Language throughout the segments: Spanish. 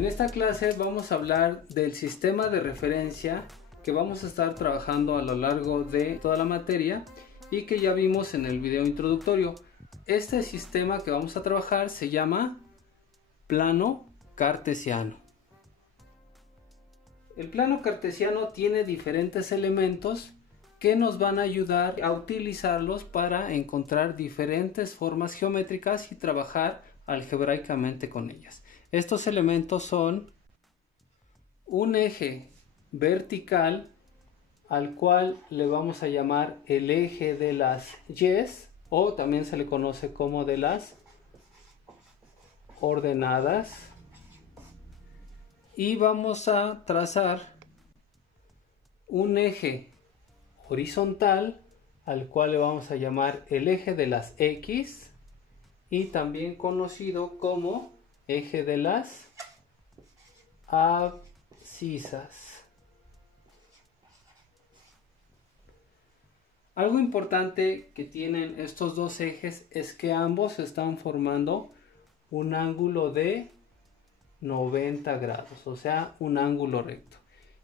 En esta clase vamos a hablar del sistema de referencia que vamos a estar trabajando a lo largo de toda la materia y que ya vimos en el video introductorio. Este sistema que vamos a trabajar se llama plano cartesiano. El plano cartesiano tiene diferentes elementos que nos van a ayudar a utilizarlos para encontrar diferentes formas geométricas y trabajar algebraicamente con ellas. Estos elementos son un eje vertical al cual le vamos a llamar el eje de las Y's, o también se le conoce como de las ordenadas, y vamos a trazar un eje horizontal al cual le vamos a llamar el eje de las X, y también conocido como eje de las abscisas. Algo importante que tienen estos dos ejes es que ambos están formando un ángulo de 90 grados, o sea, un ángulo recto.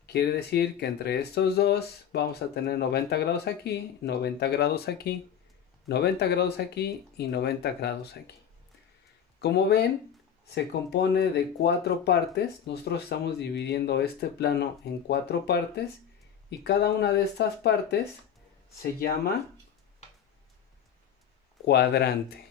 Quiere decir que entre estos dos vamos a tener 90 grados aquí, 90 grados aquí, 90 grados aquí y 90 grados aquí. Como ven, se compone de 4 partes. Nosotros estamos dividiendo este plano en 4 partes y cada una de estas partes se llama cuadrante.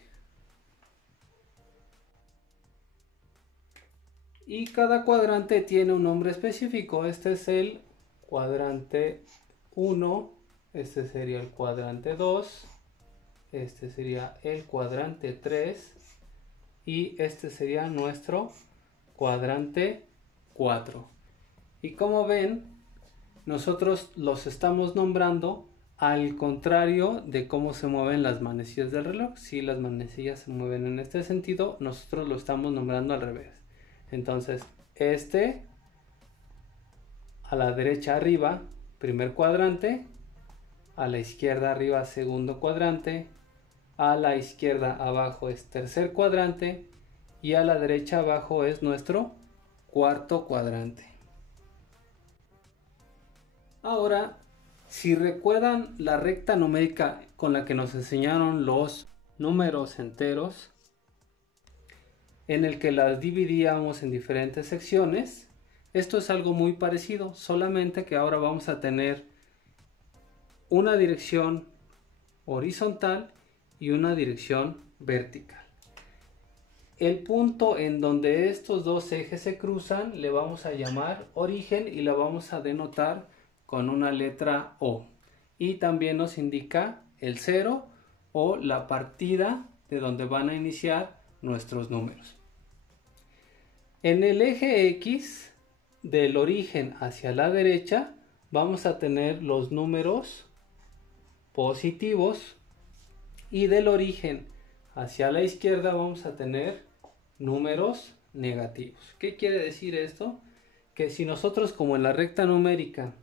Y cada cuadrante tiene un nombre específico. Este es el cuadrante 1, este sería el cuadrante 2, este sería el cuadrante 3 y este sería nuestro cuadrante 4. Y como ven, nosotros los estamos nombrando al contrario de cómo se mueven las manecillas del reloj. Si las manecillas se mueven en este sentido, nosotros lo estamos nombrando al revés. Entonces, este a la derecha arriba, primer cuadrante, a la izquierda arriba, segundo cuadrante, a la izquierda abajo es tercer cuadrante y a la derecha abajo es nuestro cuarto cuadrante. Ahora, si recuerdan la recta numérica con la que nos enseñaron los números enteros, en el que las dividíamos en diferentes secciones, esto es algo muy parecido, solamente que ahora vamos a tener una dirección horizontal y una dirección vertical. El punto en donde estos dos ejes se cruzan le vamos a llamar origen y lo vamos a denotar con una letra O. Y también nos indica el 0 o la partida de donde van a iniciar nuestros números. En el eje X, del origen hacia la derecha, vamos a tener los números positivos y del origen hacia la izquierda vamos a tener números negativos. ¿Qué quiere decir esto? Que si nosotros, como en la recta numérica,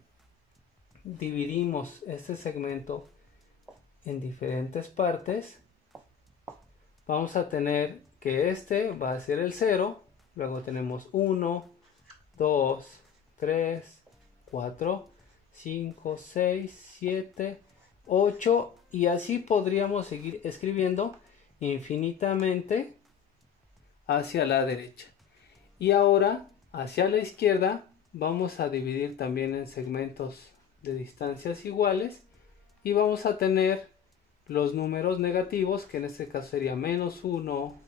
dividimos este segmento en diferentes partes, vamos a tener que este va a ser el 0, luego tenemos 1, 2, 3, 4, 5, 6, 7, 8 y así podríamos seguir escribiendo infinitamente hacia la derecha. Y ahora hacia la izquierda vamos a dividir también en segmentos de distancias iguales y vamos a tener los números negativos, que en este caso sería menos 1,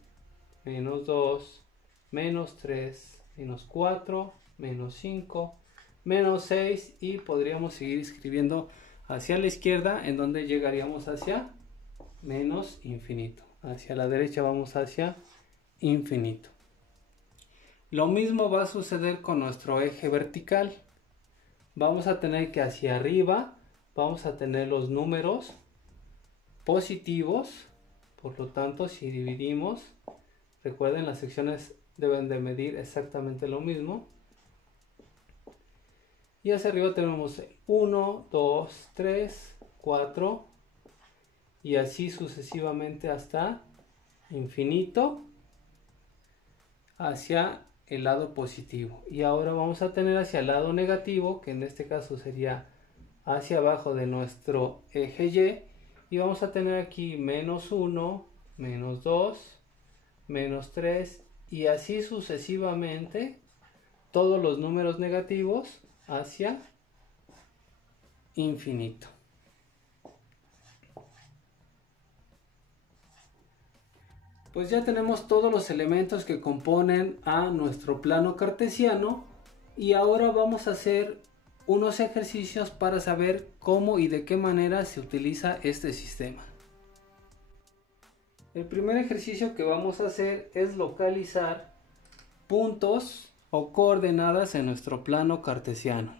menos 2, menos 3, menos 4, menos 5, menos 6 y podríamos seguir escribiendo hacia la izquierda en donde llegaríamos hacia menos infinito. Hacia la derecha vamos hacia infinito. Lo mismo va a suceder con nuestro eje vertical. Vamos a tener que hacia arriba vamos a tener los números positivos. Por lo tanto, si dividimos, recuerden, las secciones deben de medir exactamente lo mismo. Y hacia arriba tenemos 1, 2, 3, 4 y así sucesivamente hasta infinito hacia el lado positivo. Y ahora vamos a tener hacia el lado negativo, que en este caso sería hacia abajo de nuestro eje Y. Y vamos a tener aquí menos 1, menos 2, menos 3 y así sucesivamente todos los números negativos hacia infinito. Pues ya tenemos todos los elementos que componen a nuestro plano cartesiano y ahora vamos a hacer unos ejercicios para saber cómo y de qué manera se utiliza este sistema. El primer ejercicio que vamos a hacer es localizar puntos o coordenadas en nuestro plano cartesiano.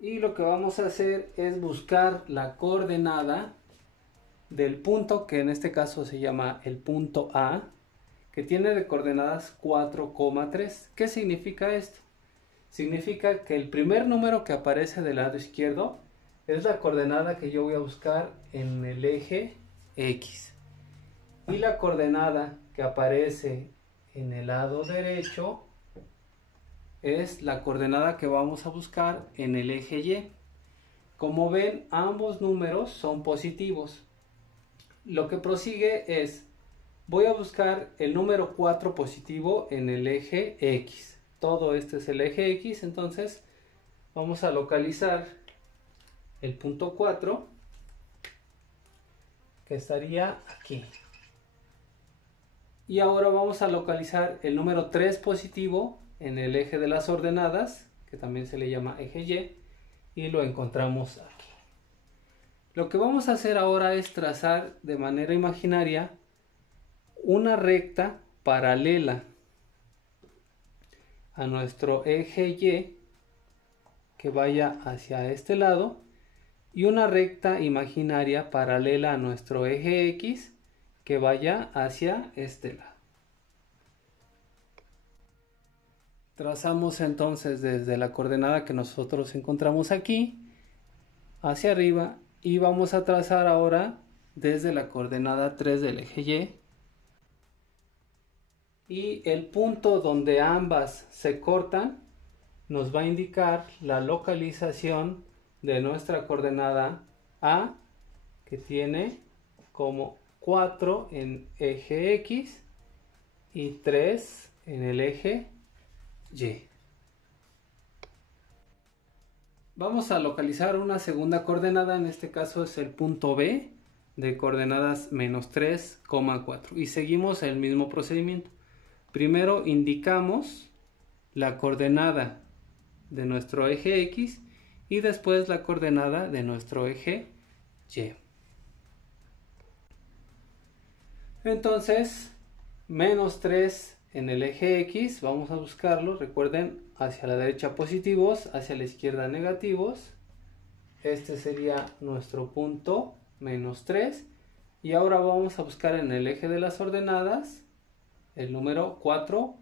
Y lo que vamos a hacer es buscar la coordenada del punto, que en este caso se llama el punto A, que tiene de coordenadas 4,3. ¿Qué significa esto? Significa que el primer número que aparece del lado izquierdo es la coordenada que yo voy a buscar en el eje X. Y la coordenada que aparece en el lado derecho es la coordenada que vamos a buscar en el eje Y. Como ven, ambos números son positivos. Lo que prosigue es, voy a buscar el número 4 positivo en el eje X. Todo este es el eje X, entonces vamos a localizar el punto 4, que estaría aquí. Y ahora vamos a localizar el número 3 positivo en el eje de las ordenadas, que también se le llama eje Y, y lo encontramos aquí. Lo que vamos a hacer ahora es trazar de manera imaginaria una recta paralela a nuestro eje Y que vaya hacia este lado y una recta imaginaria paralela a nuestro eje X que vaya hacia este lado. Trazamos entonces desde la coordenada que nosotros encontramos aquí hacia arriba y vamos a trazar ahora desde la coordenada 3 del eje Y. Y el punto donde ambas se cortan nos va a indicar la localización de nuestra coordenada A, que tiene como 4 en eje X y 3 en el eje Y. Vamos a localizar una segunda coordenada, en este caso es el punto B de coordenadas menos 3,4 y seguimos el mismo procedimiento. Primero indicamos la coordenada de nuestro eje X y después la coordenada de nuestro eje Y. Entonces, menos 3 en el eje X, vamos a buscarlo, recuerden, hacia la derecha positivos, hacia la izquierda negativos. Este sería nuestro punto menos 3. Y ahora vamos a buscar en el eje de las ordenadas el número 4.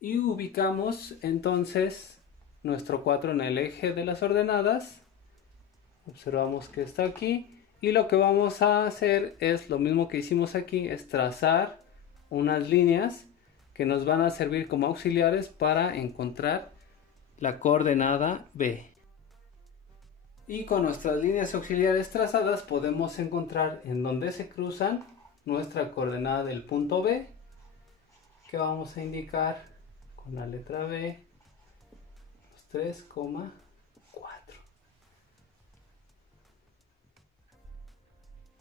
Y ubicamos entonces nuestro 4 en el eje de las ordenadas. Observamos que está aquí. Y lo que vamos a hacer es lo mismo que hicimos aquí, es trazar unas líneas que nos van a servir como auxiliares para encontrar la coordenada B. Y con nuestras líneas auxiliares trazadas podemos encontrar en dónde se cruzan nuestra coordenada del punto B, que vamos a indicar con la letra B, 3,4.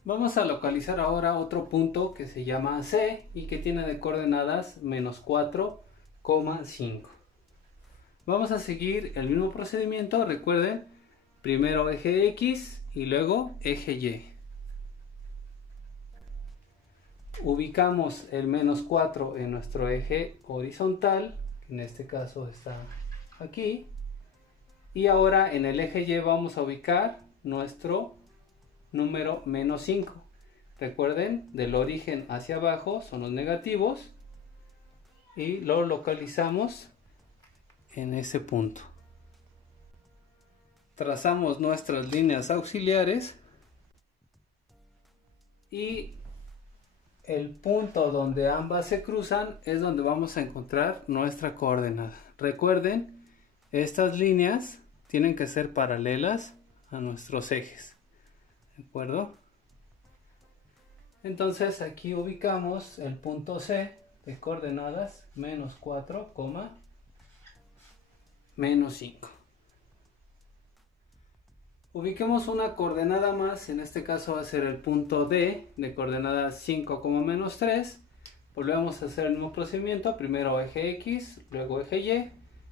Vamos a localizar ahora otro punto que se llama C y que tiene de coordenadas menos 4,5. Vamos a seguir el mismo procedimiento, recuerden, primero eje X y luego eje Y. Ubicamos el menos 4 en nuestro eje horizontal, que en este caso está aquí. Y ahora en el eje Y vamos a ubicar nuestro número menos 5. Recuerden, del origen hacia abajo son los negativos y lo localizamos en ese punto. Trazamos nuestras líneas auxiliares y el punto donde ambas se cruzan es donde vamos a encontrar nuestra coordenada. Recuerden, estas líneas tienen que ser paralelas a nuestros ejes. ¿De acuerdo? Entonces aquí ubicamos el punto C de coordenadas menos 4, menos 5. Ubiquemos una coordenada más, en este caso va a ser el punto D de coordenadas 5, menos 3. Volvemos a hacer el mismo procedimiento, primero eje X, luego eje Y.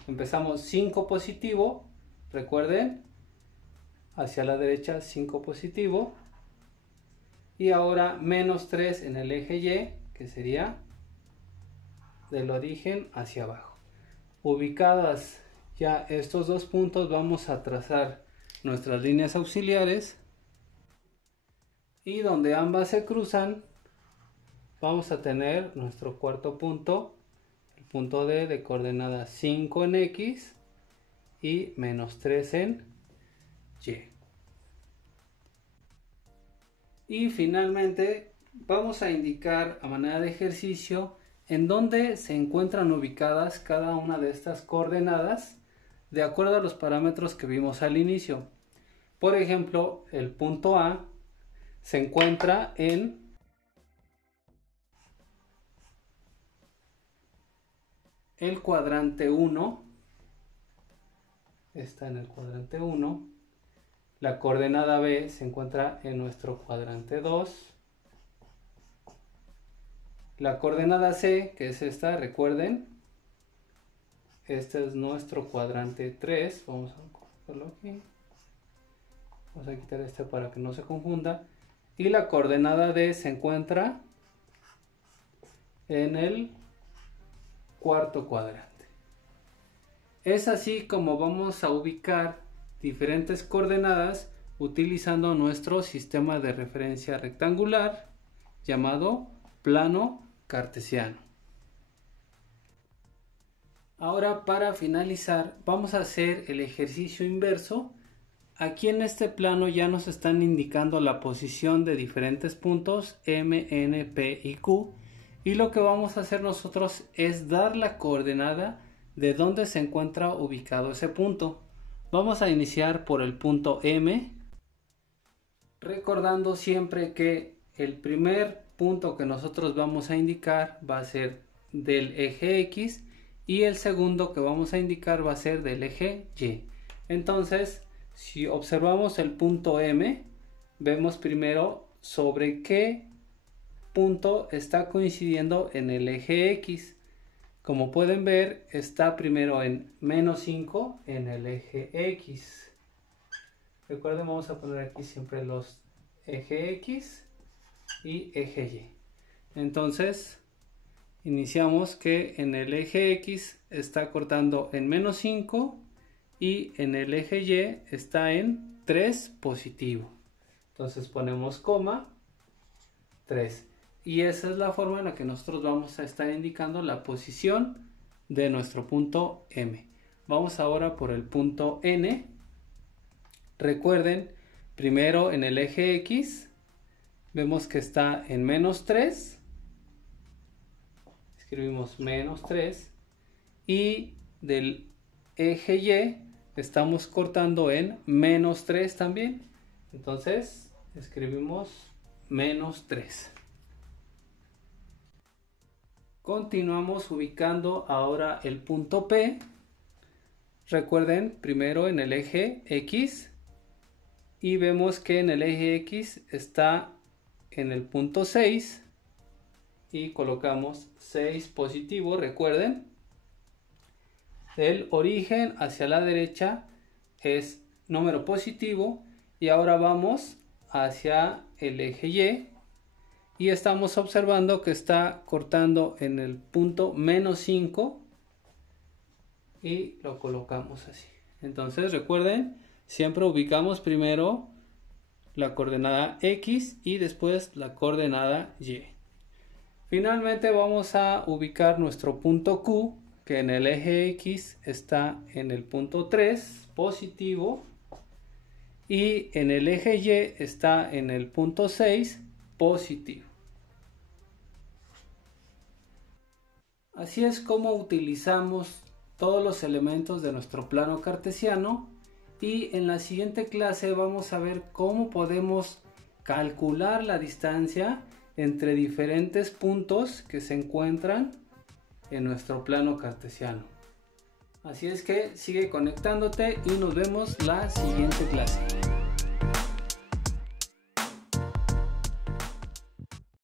Empezamos 5 positivo, recuerden, hacia la derecha 5 positivo. Y ahora menos 3 en el eje Y, que sería del origen hacia abajo. Ubicadas ya estos dos puntos, vamos a trazar nuestras líneas auxiliares, y donde ambas se cruzan vamos a tener nuestro cuarto punto, el punto D de coordenadas 5 en X y menos 3 en Y. Y finalmente vamos a indicar a manera de ejercicio en dónde se encuentran ubicadas cada una de estas coordenadas de acuerdo a los parámetros que vimos al inicio. Por ejemplo, el punto A se encuentra en el cuadrante 1, está en el cuadrante 1. La coordenada B se encuentra en nuestro cuadrante 2. La coordenada C, que es esta, recuerden, este es nuestro cuadrante 3. Vamos a colocarlo aquí. Vamos a quitar este para que no se confunda. Y la coordenada D se encuentra en el cuarto cuadrante. Es así como vamos a ubicar diferentes coordenadas utilizando nuestro sistema de referencia rectangular llamado plano cartesiano. Ahora, para finalizar, vamos a hacer el ejercicio inverso. Aquí en este plano ya nos están indicando la posición de diferentes puntos M, N, P y Q, y lo que vamos a hacer nosotros es dar la coordenada de dónde se encuentra ubicado ese punto. Vamos a iniciar por el punto M, recordando siempre que el primer punto que nosotros vamos a indicar va a ser del eje X y el segundo que vamos a indicar va a ser del eje Y. Entonces, si observamos el punto M, vemos primero sobre qué punto está coincidiendo en el eje X. Como pueden ver, está primero en menos 5 en el eje X. Recuerden, vamos a poner aquí siempre los eje X y eje Y. Entonces, iniciamos que en el eje X está cortando en menos 5 y en el eje Y está en 3 positivo. Entonces ponemos coma 3. Y esa es la forma en la que nosotros vamos a estar indicando la posición de nuestro punto M. Vamos ahora por el punto N. Recuerden, primero en el eje X vemos que está en menos 3. Escribimos menos 3. Y del eje Y estamos cortando en menos 3 también. Entonces escribimos menos 3. Continuamos ubicando ahora el punto P. Recuerden, primero en el eje X y vemos que en el eje X está en el punto 6 y colocamos 6 positivo. Recuerden, el origen hacia la derecha es número positivo y ahora vamos hacia el eje Y. Y estamos observando que está cortando en el punto menos 5 y lo colocamos así. Entonces recuerden, siempre ubicamos primero la coordenada X y después la coordenada Y. Finalmente vamos a ubicar nuestro punto Q, que en el eje X está en el punto 3 positivo y en el eje Y está en el punto 6 positivo. Así es como utilizamos todos los elementos de nuestro plano cartesiano, y en la siguiente clase vamos a ver cómo podemos calcular la distancia entre diferentes puntos que se encuentran en nuestro plano cartesiano. Así es que sigue conectándote y nos vemos la siguiente clase.